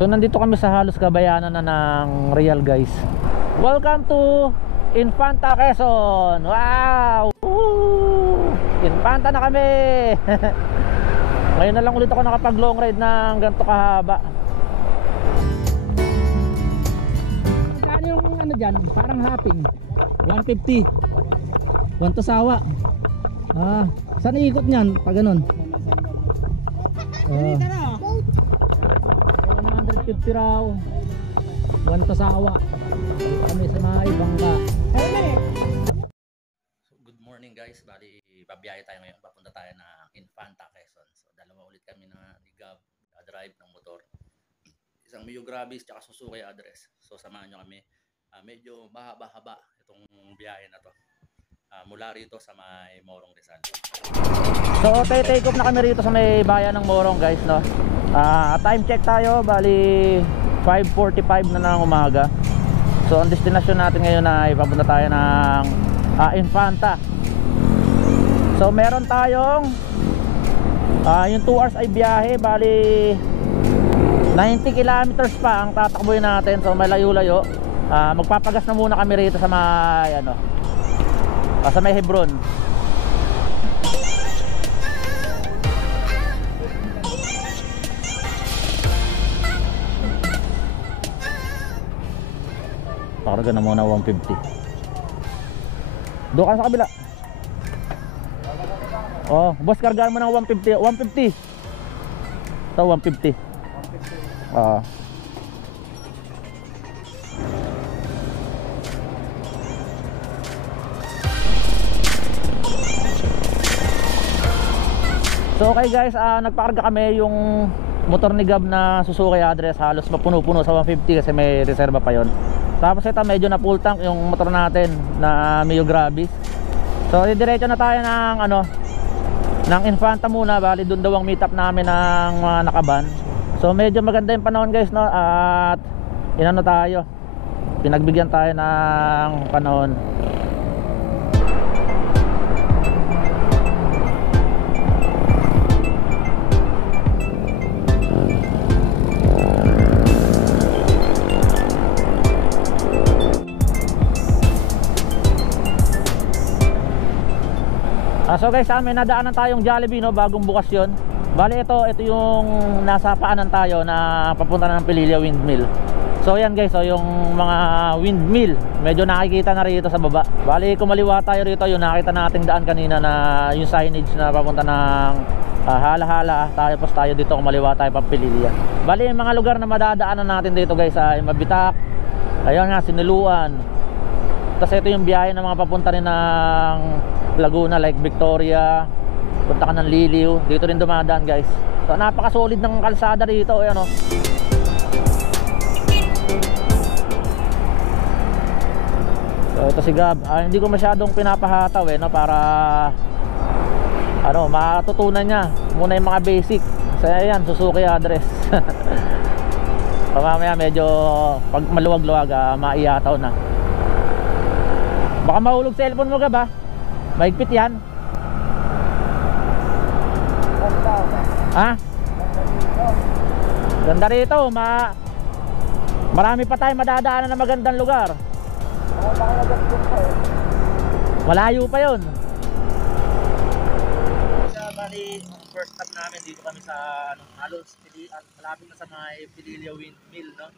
So nandito kami sa halos kabayanan na ng Real guys. Welcome to Infanta Quezon. Wow! Woo! Infanta na kami. Ngayon na lang ulit ako nakapag long ride ng ganito kahaba. Magkano yung ano dyan? Parang hopping 150 1 to sawa. Saan iikot nyan? Pag ganun 150 raw 1 to sawa. Kami sa mga ibangka. So, good morning guys. Bali, babiyahe tayo ngayon. Papunta tayo ng Infanta Quezon. So, dalawa ulit kami na ligab drive ng motor. Isang Mio Gravis tsaka Suzuki address. So, samahan nyo kami. Medyo mahaba-haba itong biyahe na to. Mula rito sa may Morong Rizal. So, take off na kami rito sa may bayan ng Morong guys, no? Time check tayo. Bali, 5:45 na ng umaga. So ang destination natin ngayon ay papunta tayo ng Infanta. So meron tayong yung 2 hours ay biyahe. Bali 90 kilometers pa ang tatakbuhin natin. So may layo-layo. Magpapagas na muna kami rito sa may sa may Hebron. Pakarga na muna 150. Doon ka sa kabila. Oh, boss, kargaan mo ng 150. 150. Ito 150. So okay guys, nagpakarga kami yung motor ni Gab na Suzuki address. Halos mapuno-puno sa 150 kasi may reserva pa yon. Tapos ito medyo na full tank yung motor natin na Mio Gravis. So diretso na tayo ng ng Infanta muna. Bali doon daw ang meet up namin ng mga nakaban. So medyo maganda yung panahon guys, no? At tayo. Pinagbigyan tayo ng panahon. So guys, may nadaanan tayong Jollibee, no, bagong bukas yun. Bali ito yung nasa paanan tayo na papunta na ng Pililla Windmill. So yan guys, yung mga windmill medyo nakikita na rito sa baba. Bali kumaliwa tayo rito, yung nakita nating daan kanina na yung signage na papunta ng Hala-Hala. Tapos tayo dito kumaliwa tayo pa Pililla. Bali yung mga lugar na madadaanan natin dito guys ay Mabitak, ayun nga, Siniluan. Tapos ito yung biyahe ng mga papunta rin ng Laguna, like Victoria, punta ka ng Liliw, dito rin dumadaan guys. So napaka-solid ng kalsada rito, ayan o. So ito si Gab, hindi ko masyadong pinapahataw no, para matutunan niya muna yung mga basic. So ayan, Suzuki address. Mamaya medyo pag maluwag-luwag, maiyataw na. Baka mahulog cellphone mo Gab ha. Mahigpit yan. Ganda rito. Marami pa tayong madadaanan na magandang lugar. Malayo pa yun. Bali, first stop namin dito kami sa halos malapit na sa may Pililla Windmill, no?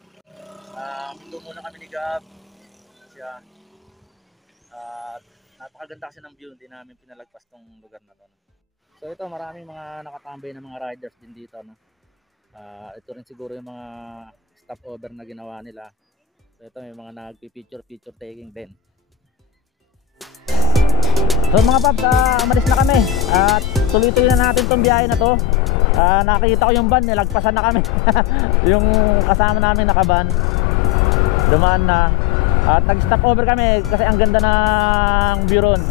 Doon muna kami ni Gab. Siya. Napakaganda kasi ng view, hindi namin pinalagpas tong lugar na to, no? So ito, maraming mga nakatambay na mga riders din dito, no? Ito rin siguro yung mga stopover na ginawa nila. So ito, may mga nagpi-picture taking din. So mga paps, umalis na kami at tuloy-tuloy na natin tong biyahe na to. Nakita ko yung van, nilagpasan na kami. Yung kasama namin nakaban dumaan na. At nag-stop over kami kasi ang ganda ng view ron.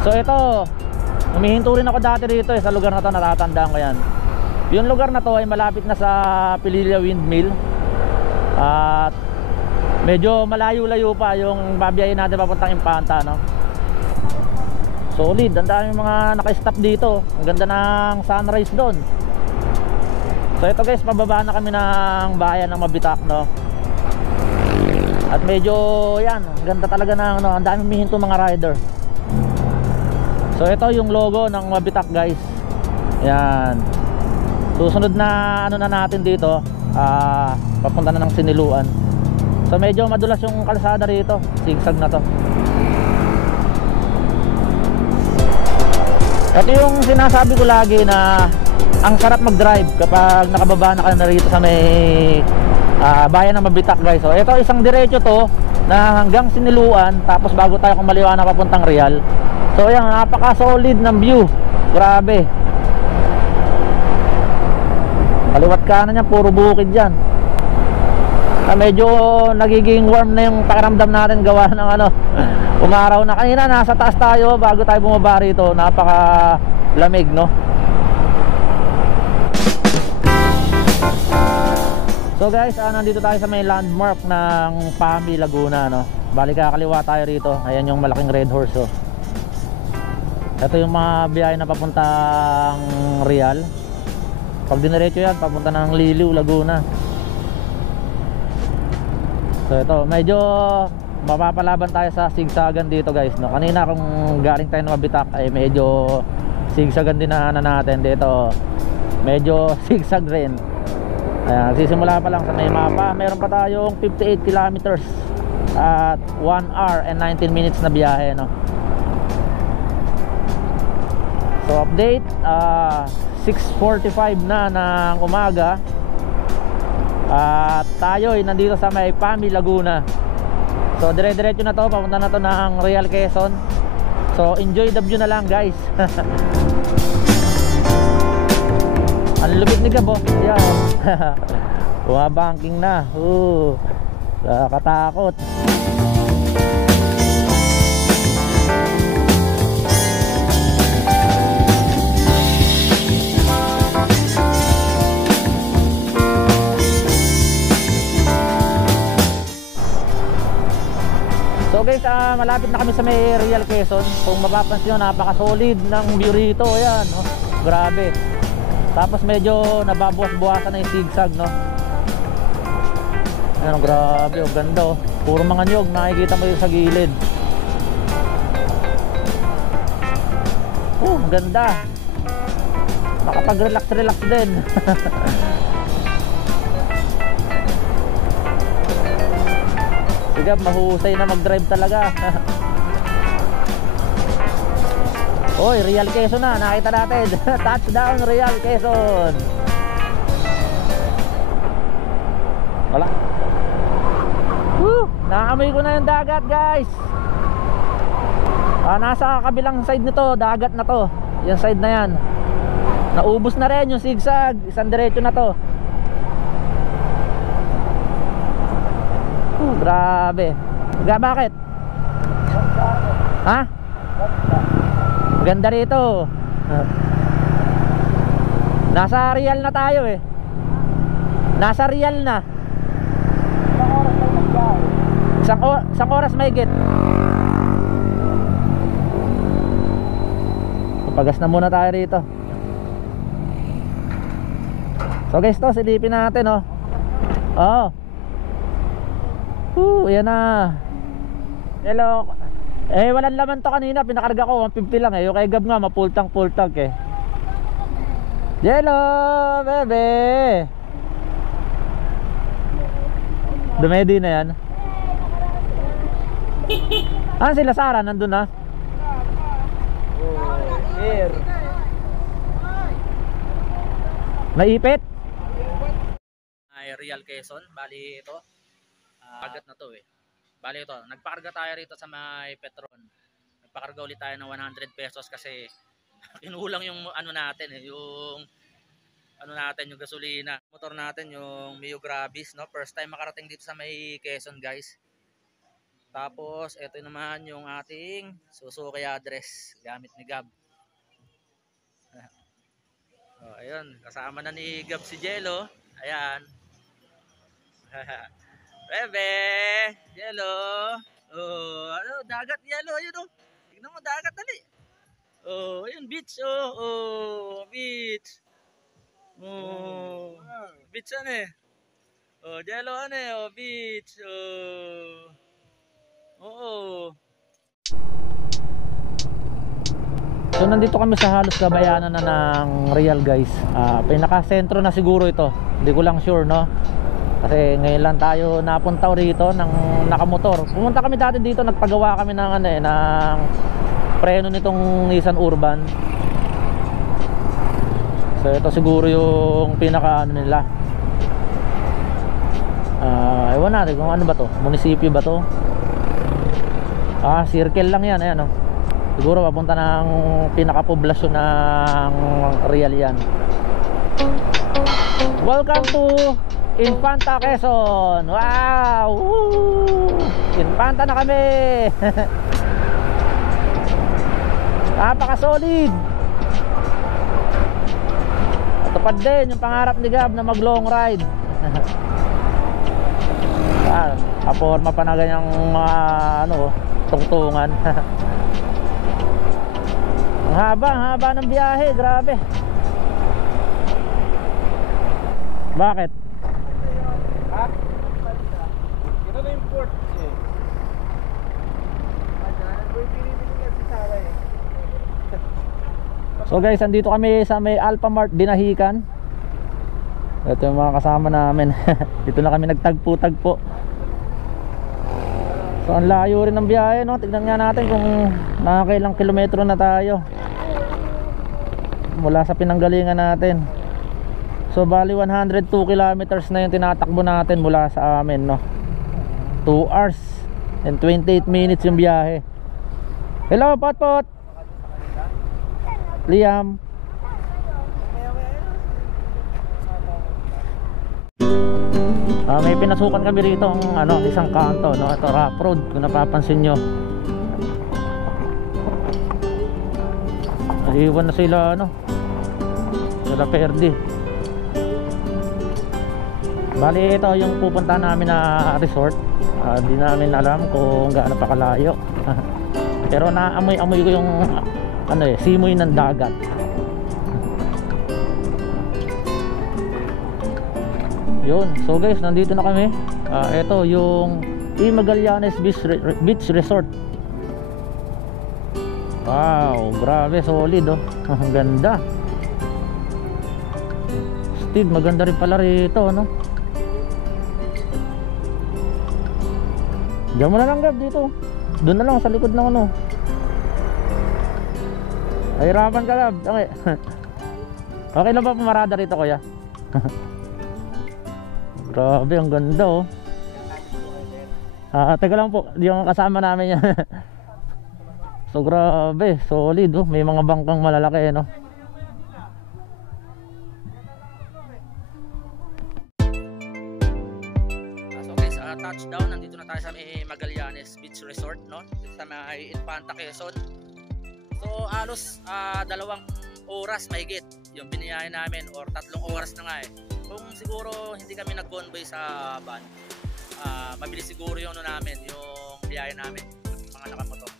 So ito, humihinto rin ako dati dito sa lugar na to, natatandaan ko yan. Yung lugar na to ay malapit na sa Pililla Windmill. At medyo malayo-layo pa yung babiyahin natin papuntang Infanta, no? Solid, ang daming mga naka-stop dito. Ang ganda ng sunrise doon. So ito guys, pababa na kami ng bayan ng Mabitak, no. At medyo yan, ganda talaga ng ano, ang dami humihinto mga rider. So ito yung logo ng Mabitak guys. Yan. Susunod na ano na natin dito, papunta na ng Siniluan. So medyo madulas yung kalsada rito, sigsag na to. Ito yung sinasabi ko lagi na ang sarap mag-drive kapag nakababa na ka na rito sa may bayan ng Mabitak guys. So ito isang diretso to na hanggang Siniluan, tapos bago tayo kumaliwa na papuntang Real. So ayan, napaka solid ng view. Grabe. Kaliwat kanan niya, puro bukid dyan. Medyo nagiging warm na yung pakiramdam natin gawa ng ano, umaraw na. Kanina nasa taas tayo bago tayo bumaba rito. Napaka lamig, no? So guys, nandito tayo sa may landmark ng Pami, Laguna, no? Bali kakaliwa tayo rito. Ayan yung malaking red horse, oh. Ito yung mga biyahe na papuntang Real. Pag diniretso yan, papunta ng Liliw, Laguna. So ito, medyo mapapalaban tayo sa sigsagan dito guys, no? Kanina kung galing tayo ng Mabitak ay medyo sigsagan din na natin. Dito medyo sigsag rin. Ayan, nagsisimula pa lang sa may mapa. Meron pa tayong 58 kilometers at 1 hour and 19 minutes na biyahe, no? So update, 6:45 na ng umaga. At tayo ay nandito sa may Pami, Laguna. So dire-diretso na to, papunta na to ng Real, Quezon. So enjoy the view na lang guys. Ang lupit ni Gabo. Yan. Bumabanking na. Nakakatakot. So guys, malapit na kami sa may Real, Quezon. Kung mapapansin nyo, napaka-solid ng view rito. Ayan, oh, grabe. Tapos medyo nababuwas-buwasan na yung sigsag, no? Ayan, oh, grabe, oh, ganda, oh. Puro mga nyog, makikita mo yun sa gilid. Oh, ganda. Makapag-relax-relax din. Sige, mahusay na mag-drive talaga. Oy, Real Quezon na, nakita natin. Touchdown Real Quezon. Wala. Naamoy ko na yung dagat guys. Nasa kabilang side nito, dagat na to. Yung side na yan. Naubos na rin yung sigsag. Isang diretso na to. Grabe. Bakit? Ha? Ganda rito. Nasa Real na tayo eh. Nasa Real na. Isang oras may git. Pagas na muna tayo rito. So guys, to silipin natin, oh. Yan na. Hello. Walang laman to kanina, pinakarga ko 150 lang eh. Yung kay Gab nga mapultang-pultang eh. Hello, bebe. Dumedi na yan. Sila Sara nandun na. Here. Naipit? Ay, Real Quezon, bali ito. Agat na to eh. Bali ito, nagpakarga tayo rito sa may Petron. Nagpakarga ulit tayo ng 100 pesos kasi kinulang yung ano natin eh, yung ano natin, yung gasolina. Motor natin yung Mio Gravis, no? First time makarating dito sa may Quezon, guys. Tapos ito naman yung ating Suzuki address gamit ni Gab. Ayun, kasama na ni Gab si Jello. Ayan. Bebe, Jello. Ano, dagat Jello, ayun oh. Tignan mo dagat dali. Ayun beach, beach. Oh, beach ano eh. Oh, jello ano eh. Oh, beach. Oh. Oo. So nandito kami sa halos gabayanan na ng Real guys. Pinaka-sentro na siguro ito. Hindi ko lang sure no. Kasi ngayon lang tayo napunta rito ng nakamotor. Pumunta kami dati dito, nagpagawa kami ng ano eh, ng preno nitong Nissan Urban. So ito siguro yung pinaka ano nila. Ewan natin kung ano ba to, munisipyo ba to. Circle lang yan, ayan oh. Siguro papunta ng pinaka-poblasyon ng Real yan. Welcome to Infanta, Quezon. Wow! Woo! Infanta na kami. Napaka-solid. Tupad din yung pangarap ni Gab na mag long ride. Kaporma pa na ganyang ano, tungtungan. Ang haba ng biyahe, grabe. Bakit? Ito na yung port eh. So guys, andito kami sa may Alphamart Dinahican. Ito yung mga kasama namin. Dito na kami nagtagpo-tagpo. So ang layo rin ng biyahe no. Tignan nga natin kung nakakailang kilometro na tayo mula sa pinanggalingan natin. So bali 102 kilometers na yung tinatakbo natin mula sa amin no. 2 hours and 28 minutes yung biyahe. Hello Potpot, Liam. May pinasukan kami rito ang ano, isang kanto no. Ito rough road kung napapansin nyo. Iwan na sila ano, sila Perdi. Bali ito yung pupunta namin na resort. Di namin alam kung gaano pa kalayo. Pero naamoy-amoy ko yung ano eh, simoy ng dagat. Yun. So guys, nandito na kami. Ito yung Magallanes Beach Resort. Wow, grabe, solid oh. Ang ganda. Steve, maganda rin pala rito no. Diyan mo na lang Gab dito. Doon na lang sa likod ng ano. Nahirapan ka Gab. Okay. Okay lang ba pumarada rito kuya? Grabe, ang ganda oh. Teka lang po, yung kasama namin yan. So grabe, solid oh. May mga bangkang malalaki no. So guys, touchdown. Nandito na tayo sa may Magallanes Beach Resort no. Dito sa may Infanta, Quezon. So halos 2 oras mahigit yung biniyahe namin, or 3 oras na nga eh. Kung siguro hindi kami nag-convoy sa van, mabilis siguro yung ano namin, yung biyahe namin, mga nakamotor.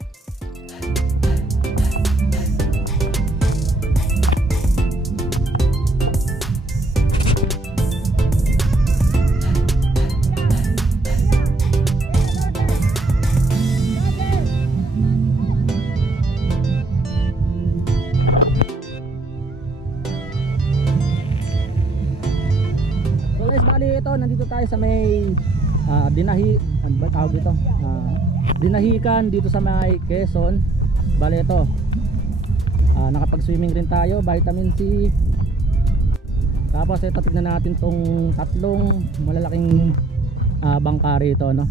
Ito, nandito tayo sa may Dinahican dito sa may Quezon. Bale ito, nakapag-swimming rin tayo, vitamin C. Tapos ito, tignan natin tong 3 malalaking bangka rito no.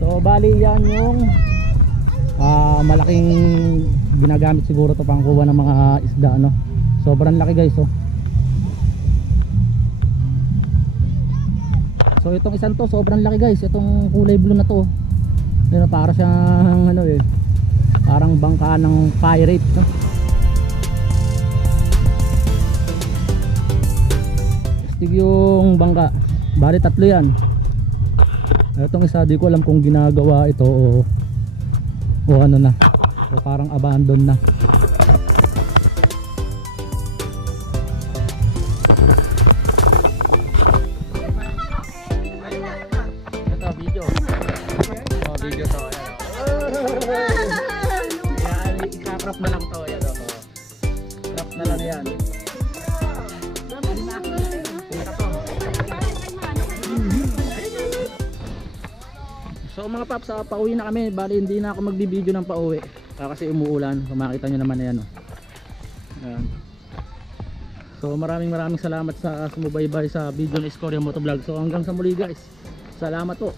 So bali yan yung malaking ginagamit siguro to pangkuha ng mga isda no. Sobrang laki guys oh. So itong isang to sobrang laki guys, itong kulay blue na to. Yun, para siyang ano eh, parang bangka ng pirate no? Astig yung bangka. Bali 3 yan. Itong isa di ko alam kung ginagawa ito o ano na, o parang abandon na. video to. Ayan, ika-crop na lang to. Ayan, crop na lang yan. So mga paps, pauwi na kami. Bali hindi na ako magbibideo ng pauwi kasi umuulan. Kung makita nyo naman, ayan, ayan. So maraming salamat sa sumubaybay sa video ng Escoria Motovlog. So hanggang sa muli guys, salamat po.